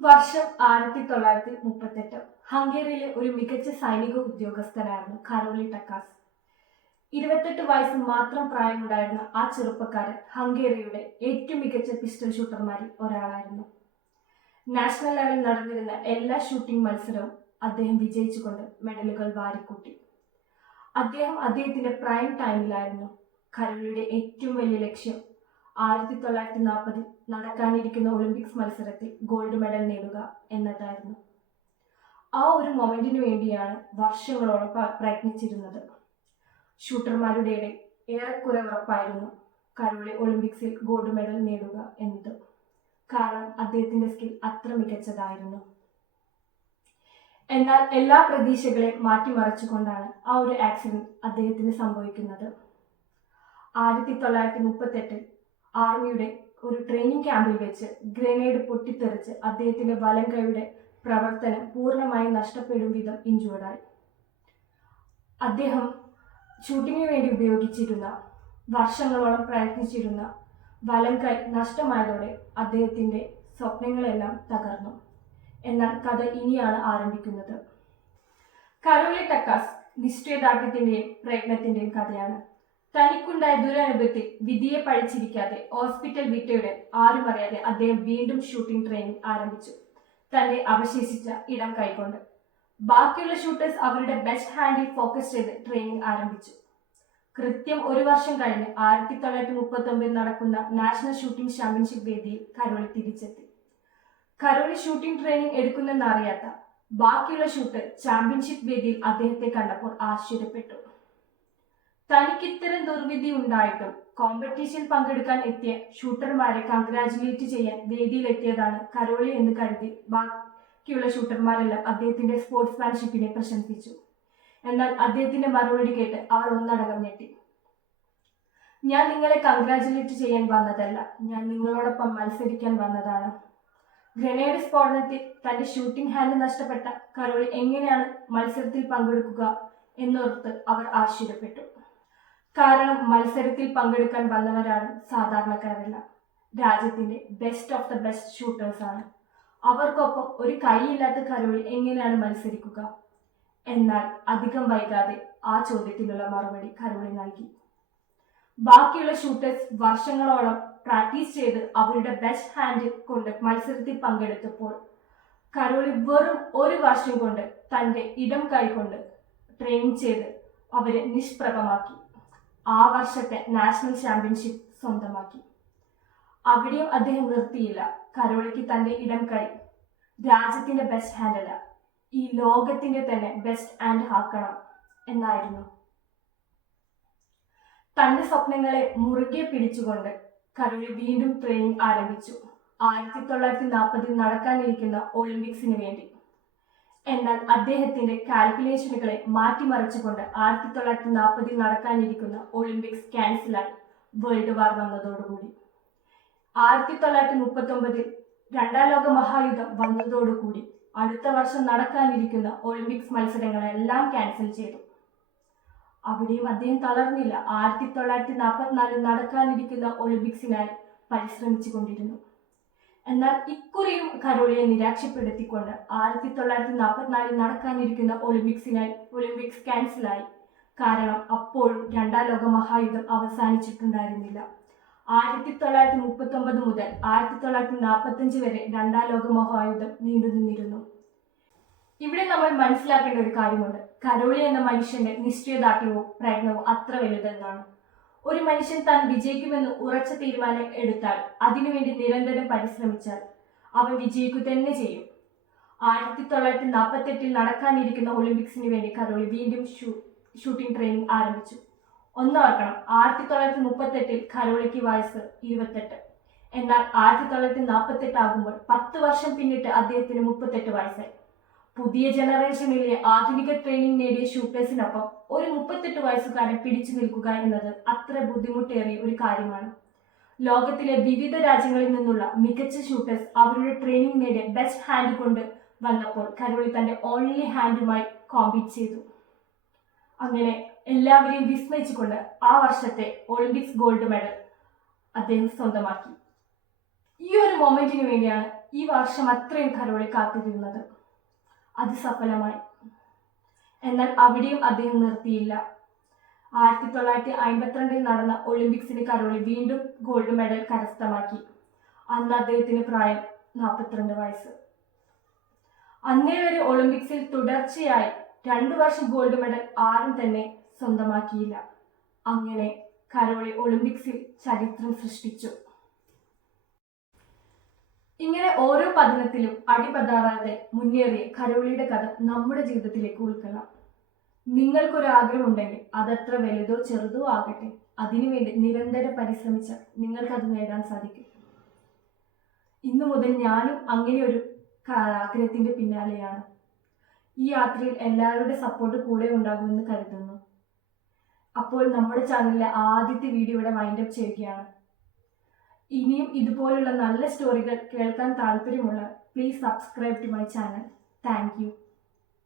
വർഷം 1938. ഹംഗേറിയിലെ ഒരു മികച്ച സൈനിക ഉദ്യോഗസ്ഥനായിരുന്നു കരോളി ടക്കാസ്. 28 വയസ്സ് മാത്രം പ്രായമുണ്ടായിരുന്ന ആ ചെറുപ്പക്കാരൻ ഹംഗേറിയുടെ ഏറ്റവും മികച്ച പിസ്റ്റൾ ഷൂട്ടർമാരിൽ ഒരാളായിരുന്നു. നാഷണൽ ലെവലിൽ നടന്നിരുന്ന എല്ലാ ഷൂട്ടിംഗ് മത്സരവും അദ്ദേഹം വിജയിച്ചുകൊണ്ട് മെഡലുകൾ വാരിക്കൂട്ടി. അദ്ദേഹത്തിന്റെ പ്രൈം ടൈമിലായിരുന്നു. കരോളിയുടെ ഏറ്റവും വലിയ ലക്ഷ്യം 1940 നടക്കാനിരിക്കുന്ന ഒളിമ്പിക്സ് മത്സരത്തിൽ ഗോൾഡ് മെഡൽ നേടുക എന്നതായിരുന്നു. ആ ഒരു മൊമെന്റിന് വേണ്ടിയാണ് വർഷങ്ങളോളം പ്രയത്നിച്ചിരുന്നത്. ഷൂട്ടർമാരുടെ ഇടയിൽ ഏറെക്കുറെ ഉറപ്പായിരുന്നു കരോളി ഒളിമ്പിക്സിൽ ഗോൾഡ് മെഡൽ നേടുക എന്നത്. കാരണം അദ്ദേഹത്തിന്റെ സ്കിൽ അത്ര മികച്ചതായിരുന്നു. എന്നാൽ എല്ലാ പ്രതീക്ഷകളെയും മാറ്റിമറിച്ചുകൊണ്ടാണ് ആ ഒരു ആക്സിഡന്റ് അദ്ദേഹത്തിന് സംഭവിക്കുന്നത്. 1938 ആർമിയുടെ ഒരു ട്രെയിനിങ് ക്യാമ്പിൽ വെച്ച് ഗ്രനേഡ് പൊട്ടിത്തെറിച്ച് അദ്ദേഹത്തിന്റെ വലം കൈയുടെ പ്രവർത്തനം പൂർണ്ണമായി നഷ്ടപ്പെടും വിധം ഇഞ്ചുവേർഡായി. അദ്ദേഹം ഷൂട്ടിങ്ങിന് വേണ്ടി ഉപയോഗിച്ചിരുന്ന വർഷങ്ങളോളം പ്രയത്നിച്ചിരുന്ന വലം കൈ നഷ്ടമായതോടെ അദ്ദേഹത്തിന്റെ സ്വപ്നങ്ങളെല്ലാം തകർന്നു. എന്നാൽ കഥ ഇനിയാണ് ആരംഭിക്കുന്നത്. കരോളി ടക്കാസ് നിശ്ചയദാർഢ്യത്തിന്റെയും പ്രയത്നത്തിന്റെയും കഥയാണ്. തനിക്കുണ്ടായ ദുരനുഭവത്തിൽ വിധിയെ പഴിച്ചിരിക്കാതെ ഹോസ്പിറ്റൽ വിട്ടയുടെ ആരും അറിയാതെ അദ്ദേഹം വീണ്ടും ഷൂട്ടിംഗ് ട്രെയിനിങ് ആരംഭിച്ചു, തന്റെ അവശേഷിച്ച ഇടം കൈകൊണ്ട്. ബാക്കിയുള്ള ഷൂട്ടേഴ്സ് അവരുടെ ബെസ്റ്റ് ഹാൻഡിൽ ഫോക്കസ് ചെയ്ത് ട്രെയിനിങ് ആരംഭിച്ചു. കൃത്യം ഒരു വർഷം കഴിഞ്ഞ് 1939 നടക്കുന്ന നാഷണൽ ഷൂട്ടിംഗ് ചാമ്പ്യൻഷിപ്പ് വേദിയിൽ കരോളി തിരിച്ചെത്തി. കരോളി ഷൂട്ടിംഗ് ട്രെയിനിങ് എടുക്കുന്നെന്നറിയാത്ത ബാക്കിയുള്ള ഷൂട്ടർ ചാമ്പ്യൻഷിപ്പ് വേദിയിൽ അദ്ദേഹത്തെ കണ്ടപ്പോൾ ആശ്ചര്യപ്പെട്ടു. തനിക്ക് ഇത്തരം ദുർവിധി ഉണ്ടായിട്ടും കോമ്പറ്റീഷനിൽ പങ്കെടുക്കാൻ എത്തിയ ഷൂട്ടർമാരെ കൺഗ്രാജുലേറ്റ് ചെയ്യാൻ വേദിയിലെത്തിയതാണ് കരോളി എന്ന് കരുതി ബാക്കിയുള്ള ഷൂട്ടർമാരെല്ലാം അദ്ദേഹത്തിന്റെ സ്പോർട്സ്മാൻഷിപ്പിനെ പ്രശംസിച്ചു. എന്നാൽ അദ്ദേഹത്തിന്റെ മറുപടി കേട്ട് അവർ ഒന്നടങ്കം ഞെട്ടി. ഞാൻ നിങ്ങളെ കൺഗ്രാജുലേറ്റ് ചെയ്യാൻ വന്നതല്ല, ഞാൻ നിങ്ങളോടൊപ്പം മത്സരിക്കാൻ വന്നതാണ്. ഗ്രനേഡ് സ്ഫോടനത്തിൽ തന്റെ ഷൂട്ടിംഗ് ഹാൻഡ് നഷ്ടപ്പെട്ട കരോളി എങ്ങനെയാണ് മത്സരത്തിൽ പങ്കെടുക്കുക എന്നോർത്ത് അവർ ആശ്ചര്യപ്പെട്ടു. കാരണം മത്സരത്തിൽ പങ്കെടുക്കാൻ വന്നവരാണ് സാധാരണക്കാരല്ല, രാജ്യത്തിന്റെ best of the best shooters ആണ്. അവർക്കൊപ്പം ഒരു കൈയില്ലാത്ത കരോളി എങ്ങനെയാണ് മത്സരിക്കുക? എന്നാൽ അധികം വൈകാതെ ആ ചോദ്യത്തിനുള്ള മറുപടി കരോളി നൽകി. ബാക്കിയുള്ള ഷൂട്ടേഴ്സ് വർഷങ്ങളോളം പ്രാക്ടീസ് ചെയ്ത് അവരുടെ ബെസ്റ്റ് ഹാൻഡ് കൊണ്ട് മത്സരത്തിൽ പങ്കെടുത്തപ്പോൾ കരോളി വെറും ഒരു വർഷം കൊണ്ട് തന്റെ ഇടം കൈ കൊണ്ട് ട്രെയിനിങ് ചെയ്ത് അവരെ നിഷ്പ്രഭമാക്കി. ആ വർഷത്തെ നാഷണൽ ചാമ്പ്യൻഷിപ്പ് സ്വന്തമാക്കി. അവിടെയും അദ്ദേഹം നിർത്തിയില്ല. കരോളിക്ക് തന്റെ ഇടം കൈ രാജ്യത്തിന്റെ ബെസ്റ്റ് ഹാൻഡ് അല്ല, ഈ ലോകത്തിന്റെ തന്നെ ബെസ്റ്റ് ഹാൻഡ് ആക്കണം എന്നായിരുന്നു. തന്റെ സ്വപ്നങ്ങളെ മുറുകെ പിടിച്ചുകൊണ്ട് കരോളി വീണ്ടും ട്രെയിനിങ് ആരംഭിച്ചു 1940 നടക്കാനിരിക്കുന്ന ഒളിമ്പിക്സിന് വേണ്ടി. എന്നാൽ അദ്ദേഹത്തിന്റെ കാൽക്കുലേഷനുകളെ മാറ്റിമറിച്ചുകൊണ്ട് 1940 നടക്കാനിരിക്കുന്ന ഒളിമ്പിക്സ് ക്യാൻസലായി വേൾഡ് വാർ വന്നതോടുകൂടി. 1939 രണ്ടാം ലോക മഹായുദ്ധം വന്നതോടുകൂടി അടുത്ത വർഷം നടക്കാനിരിക്കുന്ന ഒളിമ്പിക്സ് മത്സരങ്ങളെല്ലാം ക്യാൻസൽ ചെയ്തു. അവിടെയും അദ്ദേഹം തളർന്നില്ല. 1944 നടക്കാനിരിക്കുന്ന ഒളിമ്പിക്സിനായി പരിശ്രമിച്ചു കൊണ്ടിരുന്നു. എന്നാൽ ഇക്കുറിയും കരോളിയെ നിരാശപ്പെടുത്തിക്കൊണ്ട് 1944 നടക്കാനിരിക്കുന്ന ഒളിമ്പിക്സ് ക്യാൻസലായി. കാരണം അപ്പോഴും രണ്ടാം ലോക മഹായുദ്ധം അവസാനിച്ചിട്ടുണ്ടായിരുന്നില്ല. 1939 മുതൽ 1945 വരെ രണ്ടാം ലോക മഹായുദ്ധം നീണ്ടുനിന്നിരുന്നു. ഇവിടെ നമ്മൾ മനസ്സിലാക്കേണ്ട ഒരു കാര്യമുണ്ട്. കരോളി എന്ന മനുഷ്യന്റെ നിശ്ചയദാർഢ്യവും പ്രയത്നവും അത്ര വലുതെന്നാണ്. ഒരു മനുഷ്യൻ താൻ വിജയിക്കുമെന്ന് ഉറച്ച തീരുമാനം എടുത്താൽ, അതിനുവേണ്ടി നിരന്തരം പരിശ്രമിച്ചാൽ അവൻ വിജയിക്കുക തന്നെ ചെയ്യും. 1948 നടക്കാനിരിക്കുന്ന ഒളിമ്പിക്സിന് വേണ്ടി കരോളി വീണ്ടും ഷൂട്ടിംഗ് ട്രെയിനിങ് ആരംഭിച്ചു. ഒന്നോർക്കണം, 1938 കരോളിക്ക് വയസ്സ് 28. എന്നാൽ 1948 ആകുമ്പോൾ 10 വർഷം പിന്നിട്ട് അദ്ദേഹത്തിന് 38 വയസ്സായി. പുതിയ ജനറേഷനിലെ ആധുനിക ട്രെയിനിങ് നേടിയ ഷൂട്ടേഴ്സിനൊപ്പം ഒരു 38 വയസ്സുകാരൻ പിടിച്ചു നിൽക്കുക എന്നത് അത്ര ബുദ്ധിമുട്ടേറിയ ഒരു കാര്യമാണ്. ലോകത്തിലെ വിവിധ രാജ്യങ്ങളിൽ നിന്നുള്ള മികച്ച ഷൂട്ടേഴ്സ് അവരുടെ ട്രെയിനിങ് നേടിയ ബെസ്റ്റ് ഹാൻഡ് കൊണ്ട് വന്നപ്പോൾ കരോളി തന്റെ ഓൺലി ഹാൻഡുമായി കോമ്പീറ്റ് ചെയ്തു. അങ്ങനെ എല്ലാവരെയും വിസ്മയിച്ചുകൊണ്ട് ആ വർഷത്തെ ഒളിമ്പിക്സ് ഗോൾഡ് മെഡൽ അദ്ദേഹം സ്വന്തമാക്കി. ഈ ഒരു മൊമെന്റിന് വേണ്ടിയാണ് ഈ വർഷം അത്രയും കരോളി കാത്തിരുന്നത്. അത് സഫലമായി. എന്നാൽ അവിടെയും അദ്ദേഹം നിർത്തിയില്ല. 1952 നടന്ന ഒളിമ്പിക്സിന് കരോളി വീണ്ടും ഗോൾഡ് മെഡൽ കരസ്ഥമാക്കി. അന്ന് അദ്ദേഹത്തിന് പ്രായം 42 വയസ്സ്. അന്നേ വരെ ഒളിമ്പിക്സിൽ തുടർച്ചയായി 2 വർഷം ഗോൾഡ് മെഡൽ ആരും തന്നെ സ്വന്തമാക്കിയില്ല. അങ്ങനെ കരോളി ഒളിമ്പിക്സിൽ ചരിത്രം സൃഷ്ടിച്ചു. ഇങ്ങനെ ഓരോ പതനത്തിലും അടിപതാറാതെ മുന്നേറിയ കരോളിയുടെ കഥ നമ്മുടെ ജീവിതത്തിലേക്ക് ഉൾക്കൊള്ളാം. നിങ്ങൾക്കൊരാഗ്രഹമുണ്ടെങ്കിൽ അതത്ര വലുതോ ചെറുതോ ആകട്ടെ, അതിനുവേണ്ടി നിരന്തരം പരിശ്രമിച്ചാൽ നിങ്ങൾക്കത് നേടാൻ സാധിക്കും. ഇന്നു മുതൽ ഞാനും അങ്ങനെ ഒരു ആഗ്രഹത്തിന്റെ പിന്നാലെയാണ്. ഈ യാത്രയിൽ എല്ലാവരുടെ സപ്പോർട്ട് കൂടെ ഉണ്ടാകുമെന്ന് കരുതുന്നു. അപ്പോൾ നമ്മുടെ ചാനലിലെ ആദ്യത്തെ വീഡിയോ ഇവിടെ വൈൻഡപ്പ് ചെയ്യുകയാണ്. ഇനിയും ഇതുപോലുള്ള നല്ല സ്റ്റോറികൾ കേൾക്കാൻ താല്പര്യമുള്ള please subscribe to my channel. Thank U.